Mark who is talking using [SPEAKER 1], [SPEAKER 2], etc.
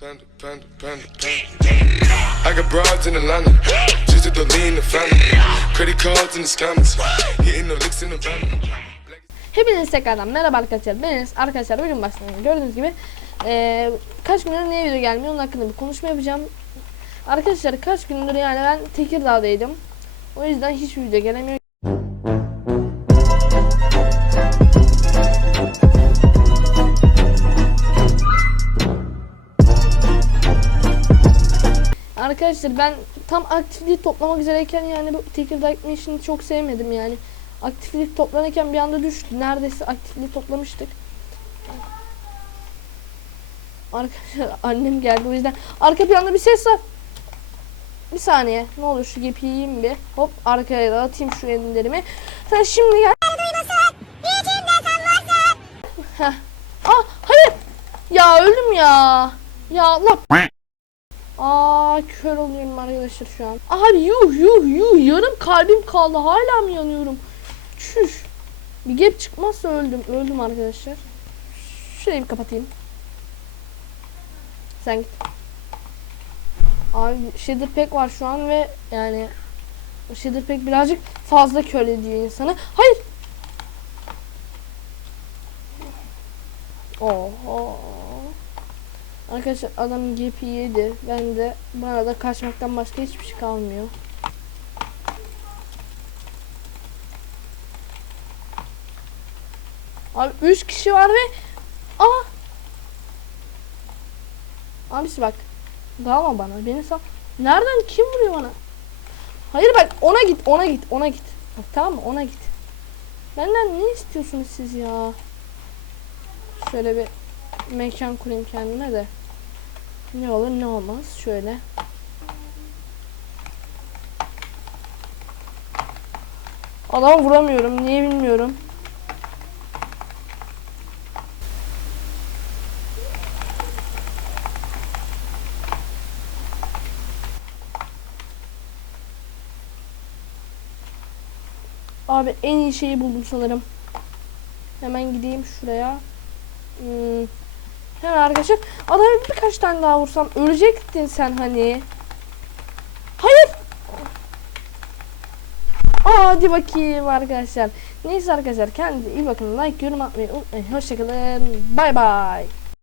[SPEAKER 1] Panda, panda, panda, panda. I got broads in Atlanta, just to the lean the family. Credit cards in the scammers, hitting the licks in the van.
[SPEAKER 2] Hepiniz tekrardan merhaba arkadaşlar. Ben Enes. Arkadaşlar bugün başlayalım. Gördüğünüz gibi eee, kaç gündür niye video gelmiyor onun hakkında bir konuşma yapacağım. Arkadaşlar kaç gündür yani ben Tekirdağ'daydım. O yüzden hiçbir video gelemiyor. Arkadaşlar ben tam aktifliği toplamak üzereyken yani bu Tekirdağ işini çok sevmedim yani. Aktiflik toplanırken bir anda düştü. Neredeyse aktifliği toplamıştık. Arkadaşlar annem geldi o yüzden arka planda bir ses var. Bir saniye. Ne olur şu gepi yiyeyim bir. Hop arkaya da atayım şu ellerimi. Sen şimdi gel. Ah hayır. Ya öldüm ya. Ya Allah. Aa kör oluyorum arkadaşlar şu an. Abi yuh yuh yuh yarım kalbim kaldı hala mı yanıyorum? Çüş. Bir gap çıkmazsa öldüm. Öldüm arkadaşlar. Şurayı bir kapatayım. Sen git. Abi Shader Pack var şu an ve yani Shader Pack birazcık fazla kör ediyor insanı. Hayır. Oho. Arkadaşlar adam GP yedi. Ben de bana da kaçmaktan başka hiçbir şey kalmıyor. Abi 3 kişi var ve Aa! Abisi bak. Dalma bana. Beni sal. Nereden kim vuruyor bana? Hayır bak ona git, ona git, ona git. Bak tamam mı? Ona git. Benden ne istiyorsunuz siz ya? Şöyle bir mekan kurayım kendime de. Ne olur ne olmaz. Şöyle. Adamı vuramıyorum. Niye bilmiyorum. Abi en iyi şeyi buldum sanırım. Hemen gideyim şuraya. Hmm. Hemen arkadaşlar. Adamı birkaç tane daha vursam ölecektin sen hani. Hayır. Hadi bakayım arkadaşlar. Neyse arkadaşlar kendinize iyi bakın. Like, yorum atmayı unutmayın. Hoşçakalın. Bay bay.